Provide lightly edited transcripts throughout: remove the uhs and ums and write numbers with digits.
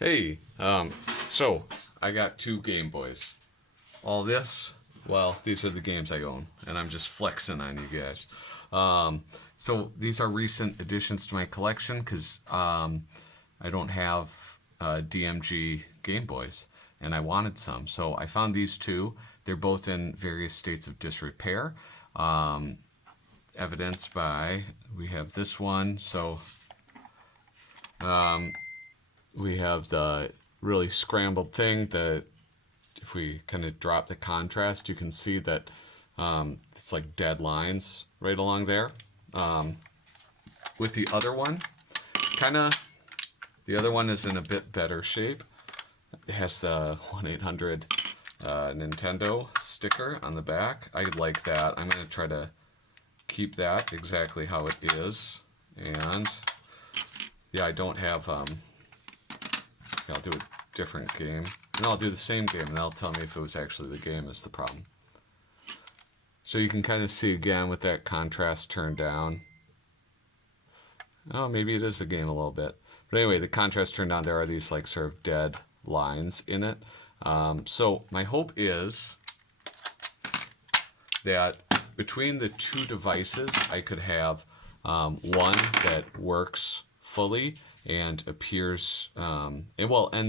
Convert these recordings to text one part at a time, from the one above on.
Hey, so I got two Game Boys. All this, well, these are the games I own, and I'm just flexing on you guys. So these are recent additions to my collection because I don't have DMG Game Boys, and I wanted some. So I found these two. They're both in various states of disrepair, evidenced by we have this one. So we have the really scrambled thing that if we kind of drop the contrast, you can see that it's like dead lines right along there. With the other one, the other one is in a bit better shape. It has the 1-800 Nintendo sticker on the back. I like that. I'm going to try to keep that exactly how it is. And yeah, I don't have, I'll do a different game. And I'll do the same game, and that'll tell me if it was actually the game is the problem. So you can kind of see again with that contrast turned down. Oh, maybe it is the game a little bit. But anyway, the contrast turned down, there are these like sort of dead lines in it. So my hope is that between the two devices, I could have one that works fully and appears, and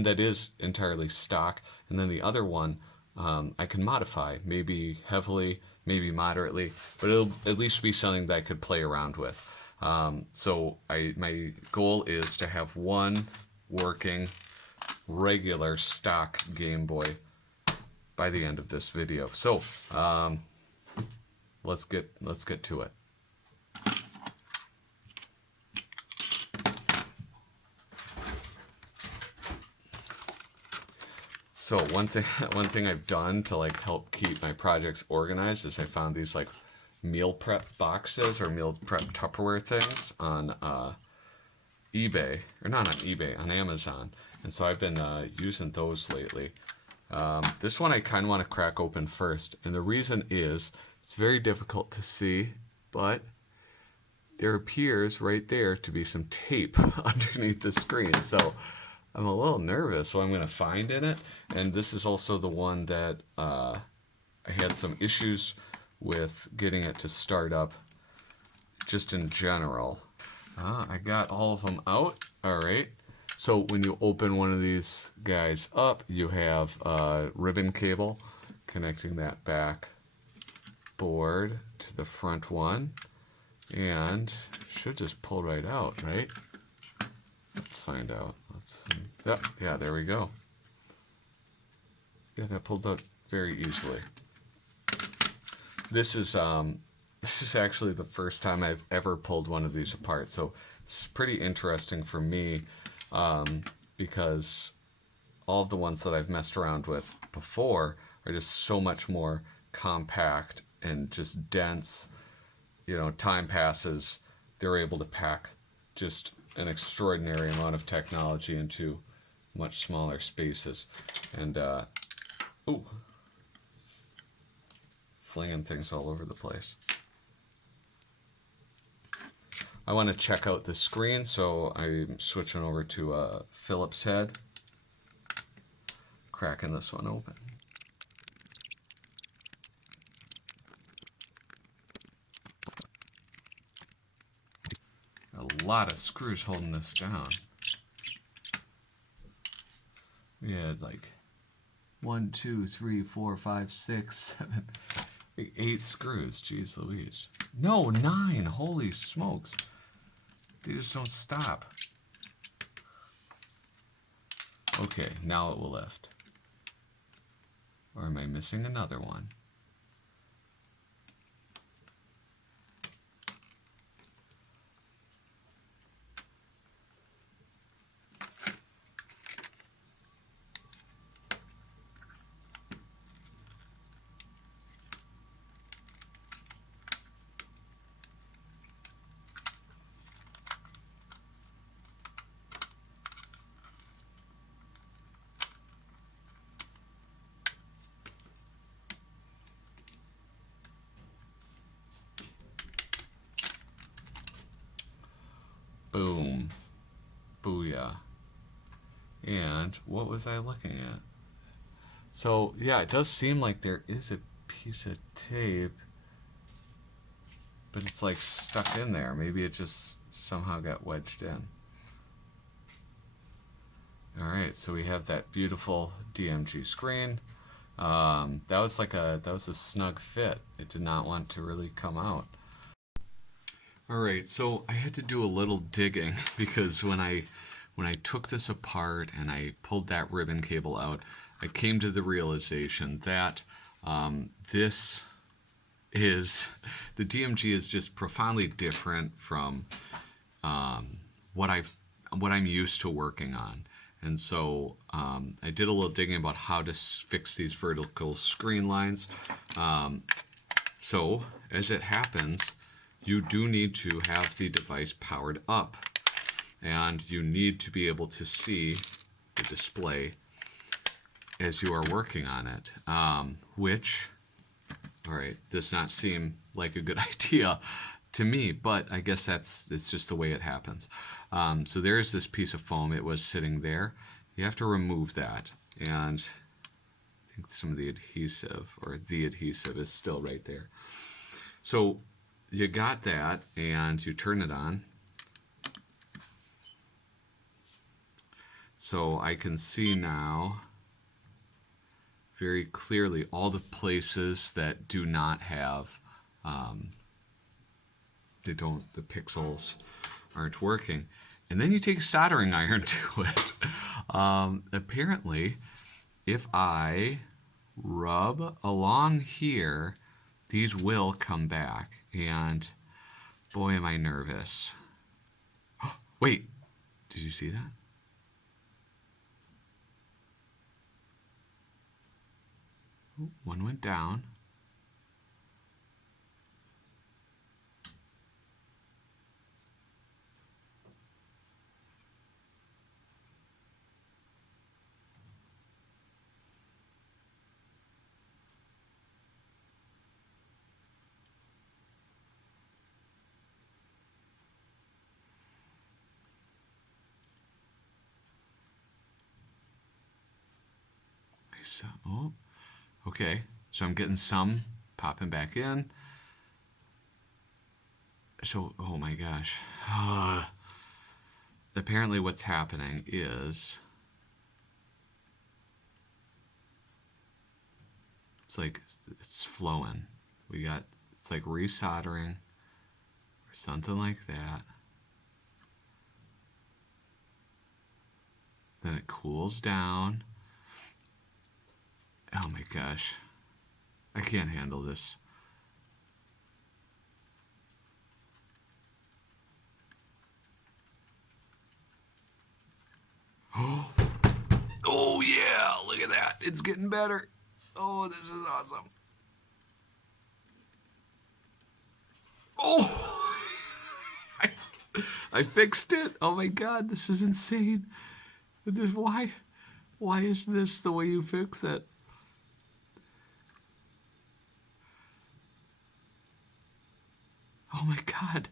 that is entirely stock, and then the other one I can modify, maybe heavily, maybe moderately, but it'll at least be something that I could play around with. So my goal is to have one working regular stock Game Boy by the end of this video. So let's get to it. So one thing I've done to like help keep my projects organized is I found these like meal prep boxes or meal prep Tupperware things on eBay, or not on eBay, on Amazon. And so I've been using those lately. This one I kind of want to crack open first, and the reason is it's very difficult to see, but there appears right there to be some tape underneath the screen. So I'm a little nervous what I'm going to find in it. And this is also the one that I had some issues with getting it to start up just in general. I got all of them out. All right. So when you open one of these guys up, you have a ribbon cable connecting that back board to the front one. And should just pull right out, right? Let's find out. Yeah, there we go. Yeah, that pulled out very easily. This is actually the first time I've ever pulled one of these apart, so it's pretty interesting for me because all of the ones that I've messed around with before are just so much more compact and just dense. You know, time passes, they're able to pack just an extraordinary amount of technology into much smaller spaces. And, flinging things all over the place. I want to check out the screen, so I'm switching over to a Phillips head, cracking this one open. A lot of screws holding this down. We had like 1, 2, 3, 4, 5, 6, 7, 8 screws. Jeez Louise. No, 9. Holy smokes. They just don't stop. Okay, now it will lift. Or am I missing another one? And what was I looking at? So, yeah, it does seem like there is a piece of tape, but it's like stuck in there. Maybe it just somehow got wedged in. All right, so we have that beautiful DMG screen. That was a snug fit. It did not want to really come out. All right, so I had to do a little digging because when I took this apart and I pulled that ribbon cable out, I came to the realization that this is the DMG is just profoundly different from what I'm used to working on. And so I did a little digging about how to fix these vertical screen lines. So as it happens, you do need to have the device powered up, and you need to be able to see the display as you are working on it, which, all right, does not seem like a good idea to me, but I guess it's just the way it happens. So there's this piece of foam. It was sitting there. You have to remove that, and I think some of the adhesive is still right there. So you got that, and you turn it on. So I can see now very clearly all the places that do not have, the pixels aren't working. And then you take a soldering iron to it. Apparently, if I rub along here, these will come back. And boy, am I nervous. Wait, did you see that? One went down. So, oh, okay. So I'm getting some popping back in. So, oh my gosh. Apparently what's happening is it's like it's flowing. It's like resoldering or something like that. Then it cools down. Oh my gosh. I can't handle this. Oh yeah, look at that. It's getting better. Oh, this is awesome. Oh, I fixed it. Oh my god, this is insane. Why is this the way you fix it? Oh my god.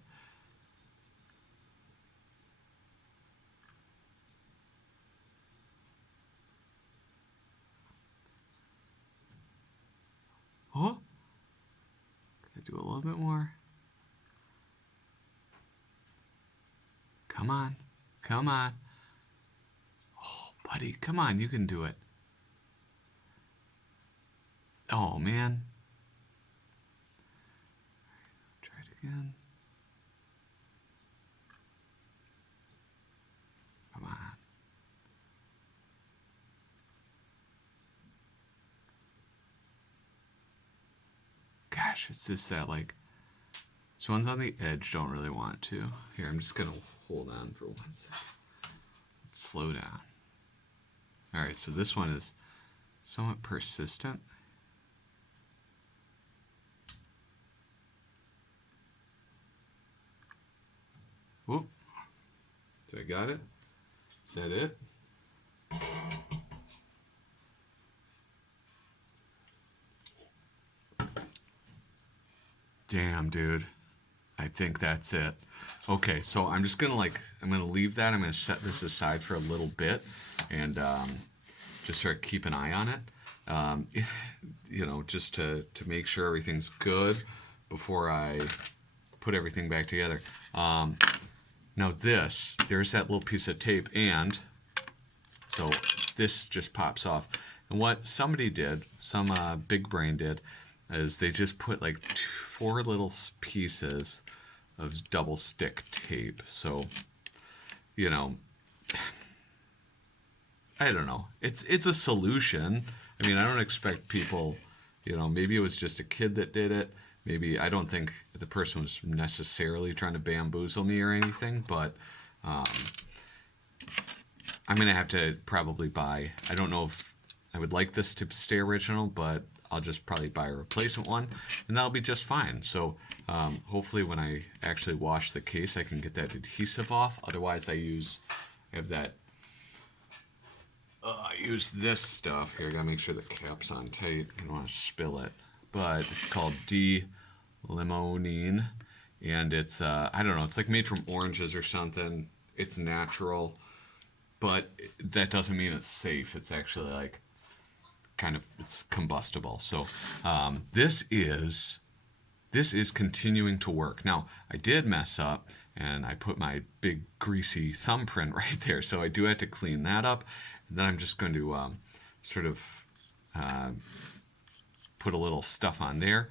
Oh, can I do a little bit more? Come on. Come on. Oh, buddy, come on. You can do it. Oh, man. Try it again. Come on. Gosh, it's just that, like, this one's on the edge, don't really want to. Here, I'm just going to hold on for 1 second. Let's slow down. Alright, so this one is somewhat persistent. Whoop. So I got it? Is that it? Damn, dude. I think that's it. Okay, so I'm just gonna I'm gonna leave that. I'm gonna set this aside for a little bit and just sort of keep an eye on it. Just to make sure everything's good before I put everything back together. Now there's that little piece of tape, and so this just pops off. And what somebody did, some big brain did, is they just put like 4 little pieces of double stick tape. So, I don't know. It's a solution. I mean, I don't expect people, maybe it was just a kid that did it. Maybe, I don't think the person was necessarily trying to bamboozle me or anything, but I'm going to have to probably buy, I don't know if I would like this to stay original, but I'll just probably buy a replacement one, and that'll be just fine. So hopefully when I actually wash the case, I can get that adhesive off. Otherwise, I use this stuff. Here, I gotta make sure the cap's on tight. I don't want to spill it. But it's called D-limonene, and it's, I don't know, it's like made from oranges or something. It's natural, but that doesn't mean it's safe. It's actually like it's combustible. So this is continuing to work. Now, I did mess up, and I put my big greasy thumbprint right there, so I do have to clean that up. And then I'm just going to put a little stuff on there.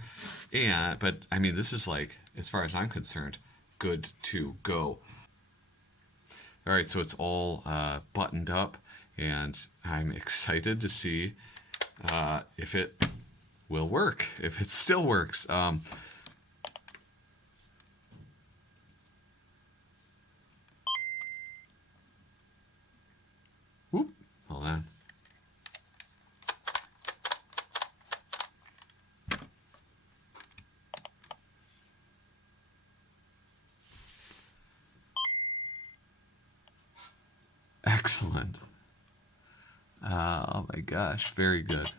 But I mean, this is like, as far as I'm concerned, good to go. All right, so it's all buttoned up, and I'm excited to see if it will work, if it still works. Whoop, hold on. Excellent. Oh my gosh, very good.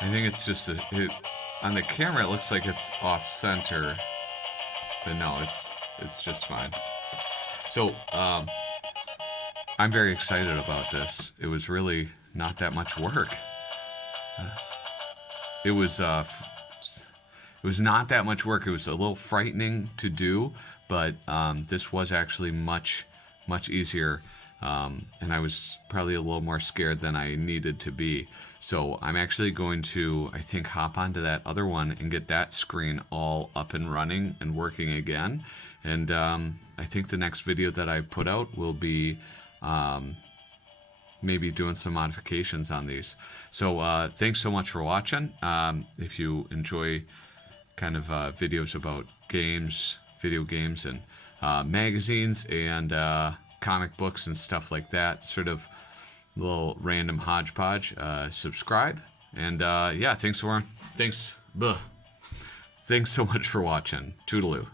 I think it's just on the camera it looks like it's off center, but no, it's just fine. So I'm very excited about this. It was really not that much work. It was not that much work. It was a little frightening to do, but this was actually much easier, and I was probably a little more scared than I needed to be. So I'm actually going to, I think, hop onto that other one and get that screen all up and running and working again. And I think the next video that I put out will be maybe doing some modifications on these. So thanks so much for watching. If you enjoy kind of videos about games, video games, and magazines, and comic books and stuff like that, sort of little random hodgepodge, subscribe. And yeah, thanks so much for watching. Toodaloo.